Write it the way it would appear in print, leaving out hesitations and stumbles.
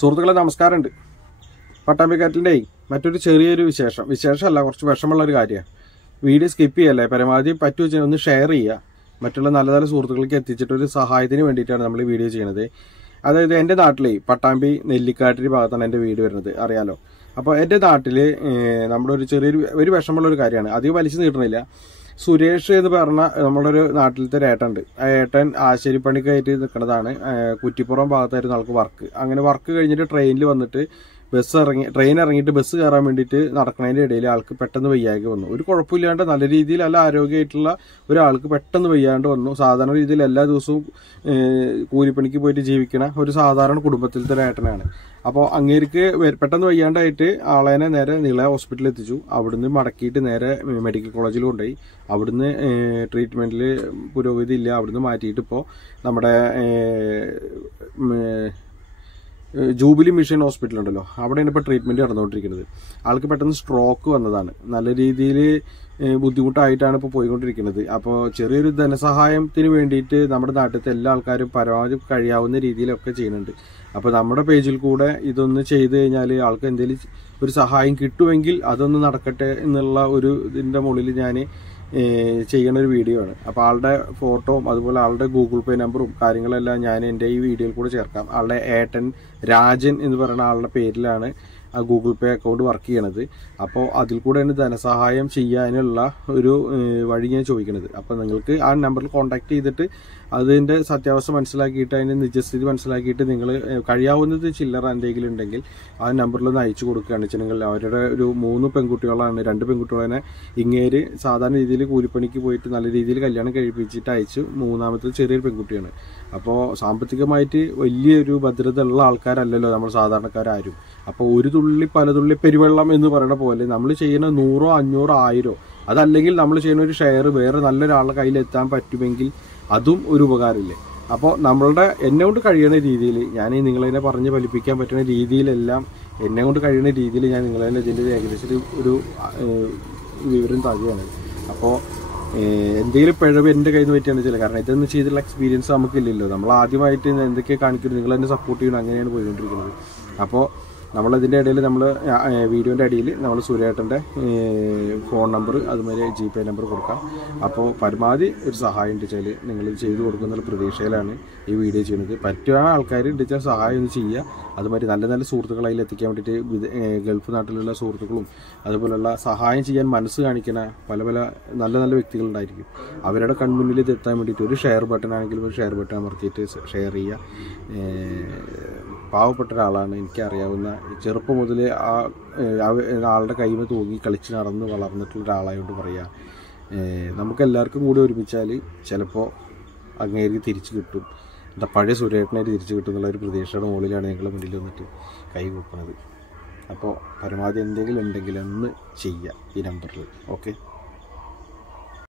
സുഹൃത്തുക്കളെ നമസ്കാരമുണ്ട്. പട്ടാമ്പിക്കാറ്റിൻ്റെ മറ്റൊരു ചെറിയൊരു വിശേഷമല്ല, കുറച്ച് വിഷമമുള്ളൊരു കാര്യമാണ്. വീഡിയോ സ്കിപ്പ് ചെയ്യല്ലേ, പരമാവധി പറ്റുവെച്ചാൽ ഒന്ന് ഷെയർ ചെയ്യുക, മറ്റുള്ള നല്ല നല്ല സുഹൃത്തുക്കൾക്ക് എത്തിച്ചിട്ടൊരു സഹായത്തിന് വേണ്ടിയിട്ടാണ് നമ്മൾ ഈ വീഡിയോ ചെയ്യുന്നത്. അതായത് എൻ്റെ നാട്ടിൽ പട്ടാമ്പി നെല്ലിക്കാട്ടിരി ഭാഗത്താണ് എൻ്റെ വീട് വരുന്നത്, അറിയാലോ. അപ്പോൾ എൻ്റെ നാട്ടിൽ നമ്മുടെ ഒരു ചെറിയൊരു വിഷമമുള്ളൊരു കാര്യമാണ്, അധികം വലിച്ചു നീട്ടണില്ല. സുരേഷ് എന്ന് പറഞ്ഞ നമ്മളൊരു നാട്ടിലത്തെ ഒരു ഏട്ടനുണ്ട്. ആ ഏട്ടൻ ആശാരിപ്പണിക്കായിട്ട് നിൽക്കുന്നതാണ്. കുറ്റിപ്പുറം ഭാഗത്തായിരുന്നു ആൾക്ക് വർക്ക്. അങ്ങനെ വർക്ക് കഴിഞ്ഞിട്ട് ട്രെയിനിൽ വന്നിട്ട് ട്രെയിൻ ഇറങ്ങിയിട്ട് ബസ് കയറാൻ വേണ്ടിയിട്ട് നടക്കുന്നതിൻ്റെ ഇടയിൽ ആൾക്ക് പെട്ടെന്ന് വയ്യായ്ക വന്നു. ഒരു കുഴപ്പമില്ലാണ്ട് നല്ല രീതിയിൽ നല്ല ആരോഗ്യമായിട്ടുള്ള ഒരാൾക്ക് പെട്ടെന്ന് വയ്യാണ്ട് വന്നു. സാധാരണ രീതിയിൽ എല്ലാ ദിവസവും കൂലിപ്പണിക്ക് പോയിട്ട് ജീവിക്കണ ഒരു സാധാരണ കുടുംബത്തിലത്തെ ഒരു ഏട്ടനാണ്. അപ്പോൾ അങ്ങേർക്ക് പെട്ടെന്ന് വയ്യാണ്ടായിട്ട് ആളേനെ നേരെ നിള ഹോസ്പിറ്റലിൽ എത്തിച്ചു. അവിടുന്ന് മടക്കിയിട്ട് നേരെ മെഡിക്കൽ കോളേജിൽ കൊണ്ടുപോയി. അവിടുന്ന് ട്രീറ്റ്മെൻറ്റിൽ പുരോഗതി ഇല്ല. അവിടുന്ന് മാറ്റിയിട്ട് ഇപ്പോൾ നമ്മുടെ ജൂബിലി മിഷൻ ഹോസ്പിറ്റൽ ഉണ്ടല്ലോ, അവിടെയാണ് ഇപ്പോൾ ട്രീറ്റ്മെൻറ്റ് നടന്നുകൊണ്ടിരിക്കുന്നത്. ആൾക്ക് പെട്ടെന്ന് സ്ട്രോക്ക് വന്നതാണ്. നല്ല രീതിയിൽ ബുദ്ധിമുട്ടായിട്ടാണ് ഇപ്പോൾ പോയിക്കൊണ്ടിരിക്കുന്നത്. അപ്പോൾ ചെറിയൊരു ധനസഹായത്തിന് വേണ്ടിയിട്ട് നമ്മുടെ നാട്ടിലത്തെ എല്ലാ ആൾക്കാരും പരമാവധി കഴിയാവുന്ന രീതിയിലൊക്കെ ചെയ്യുന്നുണ്ട്. അപ്പോൾ നമ്മുടെ പേജിൽ കൂടെ ഇതൊന്ന് ചെയ്ത് കഴിഞ്ഞാൽ ആൾക്ക് എന്തെങ്കിലും ഒരു സഹായം കിട്ടുമെങ്കിൽ അതൊന്ന് നടക്കട്ടെ എന്നുള്ള ഒരു ഇതിൻ്റെ മുകളിൽ ഞാൻ ചെയ്യണ ഒരു വീഡിയോ ആണ്. അപ്പോൾ ആളുടെ ഫോട്ടോയും അതുപോലെ ആളുടെ ഗൂഗിൾ പേ നമ്പറും കാര്യങ്ങളെല്ലാം ഞാൻ എൻ്റെ ഈ വീഡിയോയിൽ കൂടെ ചേർക്കാം. ആളുടെ ഏട്ടൻ രാജൻ എന്ന് പറയുന്ന ആളുടെ പേരിലാണ് ആ ഗൂഗിൾ പേ അക്കൗണ്ട് വർക്ക് ചെയ്യണത്. അപ്പോൾ അതിൽ കൂടെയാണ് ധനസഹായം ചെയ്യാനുള്ള ഒരു വഴി ഞാൻ ചോദിക്കുന്നത്. അപ്പോൾ നിങ്ങൾക്ക് ആ നമ്പറിൽ കോൺടാക്ട് ചെയ്തിട്ട് അതിൻ്റെ സത്യാവസ്ഥ മനസ്സിലാക്കിയിട്ട് അതിൻ്റെ നിജസ്ഥിതി മനസ്സിലാക്കിയിട്ട് നിങ്ങൾ കഴിയാവുന്നത് ചില്ലറ എന്തെങ്കിലും ഉണ്ടെങ്കിൽ ആ നമ്പറിലൊന്ന് അയച്ചു കൊടുക്കുകയാണ് വെച്ചിട്ടുണ്ടെങ്കിൽ അവരുടെ ഒരു 3 പെൺകുട്ടികളാണ്. 2 പെൺകുട്ടികളെ ഇങ്ങേര് സാധാരണ രീതിയിൽ കൂലിപ്പണിക്ക് പോയിട്ട് നല്ല രീതിയിൽ കല്യാണം കഴിപ്പിച്ചിട്ട് അയച്ചു. 3ാമത്തെ ചെറിയൊരു പെൺകുട്ടിയാണ്. അപ്പോൾ സാമ്പത്തികമായിട്ട് വലിയൊരു ഭദ്രത ഉള്ള ആൾക്കാരല്ലല്ലോ നമ്മൾ സാധാരണക്കാരും. അപ്പോൾ ഒരു തുള്ളി പലതുള്ളി പെരുവെള്ളം എന്ന് പറയുന്ന പോലെ നമ്മൾ ചെയ്യുന്ന 100, 500, 1000 അതല്ലെങ്കിൽ നമ്മൾ ചെയ്യുന്ന ഒരു ഷെയർ വേറെ നല്ലൊരാളുടെ കയ്യിൽ എത്താൻ പറ്റുമെങ്കിൽ അതും ഒരു ഉപകാരമില്ലേ. അപ്പോൾ നമ്മളുടെ എന്നെ കൊണ്ട് കഴിയുന്ന രീതിയിൽ ഞാൻ നിങ്ങളതിനെ പറഞ്ഞ് ഫലിപ്പിക്കാൻ പറ്റുന്ന രീതിയിലെല്ലാം എന്നെ കൊണ്ട് കഴിയുന്ന രീതിയിൽ ഞാൻ നിങ്ങളതിനെ ഇതിൻ്റെ ഏകദേശം ഒരു വിവരം തരികയാണ്. അപ്പോൾ എന്തെങ്കിലും പിഴവ് എൻ്റെ കയ്യിൽ നിന്ന് പറ്റിയാണ് വെച്ചാൽ, കാരണം ഇതൊന്നും ചെയ്തിട്ടുള്ള എക്സ്പീരിയൻസ് നമുക്കില്ലല്ലോ. നമ്മൾ ആദ്യമായിട്ട് എന്തൊക്കെ കാണിക്കുന്നു നിങ്ങൾ തന്നെ സപ്പോർട്ട് ചെയ്യണം, അങ്ങനെയാണ് പോയിക്കൊണ്ടിരിക്കുന്നത്. അപ്പോൾ നമ്മളതിൻ്റെ ഇടയിൽ നമ്മൾ വീഡിയോൻ്റെ അടിയിൽ നമ്മൾ സൂര്യേട്ടൻ്റെ ഫോൺ നമ്പർ അതുമാതിരി GPay നമ്പർ കൊടുക്കാം. അപ്പോൾ പരമാവധി ഒരു സഹായം ഉണ്ടെച്ചാൽ നിങ്ങൾ ചെയ്തു കൊടുക്കുന്ന പ്രതീക്ഷയിലാണ് ഈ വീഡിയോ ചെയ്യുന്നത്. പറ്റുന്ന ആൾക്കാർ ഉണ്ടെച്ചാൽ സഹായം ഒന്ന് ചെയ്യുക. അതുമാതിരി നല്ല നല്ല സുഹൃത്തുക്കളെ അതിൽ എത്തിക്കാൻ വേണ്ടിയിട്ട് ഗൾഫ് നാട്ടിലുള്ള സുഹൃത്തുക്കളും അതുപോലുള്ള സഹായം ചെയ്യാൻ മനസ്സ് കാണിക്കുന്ന പല നല്ല നല്ല വ്യക്തികളുണ്ടായിരിക്കും. അവരുടെ കൺമുന്നിൽ ഇത് എത്താൻ വേണ്ടിയിട്ട് ഒരു ഷെയർ ബട്ടൺ ആണെങ്കിലും ഒരു ഷെയർ ബട്ടൺ അമർത്തിയിട്ട് ഷെയർ ചെയ്യുക. പാവപ്പെട്ട ഒരാളാണ്, എനിക്കറിയാവുന്ന ചെറുപ്പം മുതൽ ആളുടെ കൈമ തൂങ്ങി കളിച്ച് നടന്ന് വളർന്നിട്ടുള്ള ഒരാളായതുകൊണ്ട് പറയാം, നമുക്കെല്ലാവർക്കും കൂടി ഒരുമിച്ചാൽ ചിലപ്പോൾ അങ്ങേക്ക് തിരിച്ചു കിട്ടും, എന്താ പഴയ സുരേട്ടനായിട്ട് തിരിച്ചു കിട്ടും എന്നുള്ള ഒരു പ്രതീക്ഷയുടെ മുകളിലാണ് ഞങ്ങളുടെ മുന്നിൽ വന്നിട്ട് കൈ കൂപ്പുന്നത്. അപ്പോൾ പരമാവധി എന്തെങ്കിലും ഉണ്ടെങ്കിൽ ഒന്ന് ചെയ്യുക ഈ നമ്പറിൽ. ഓക്കെ.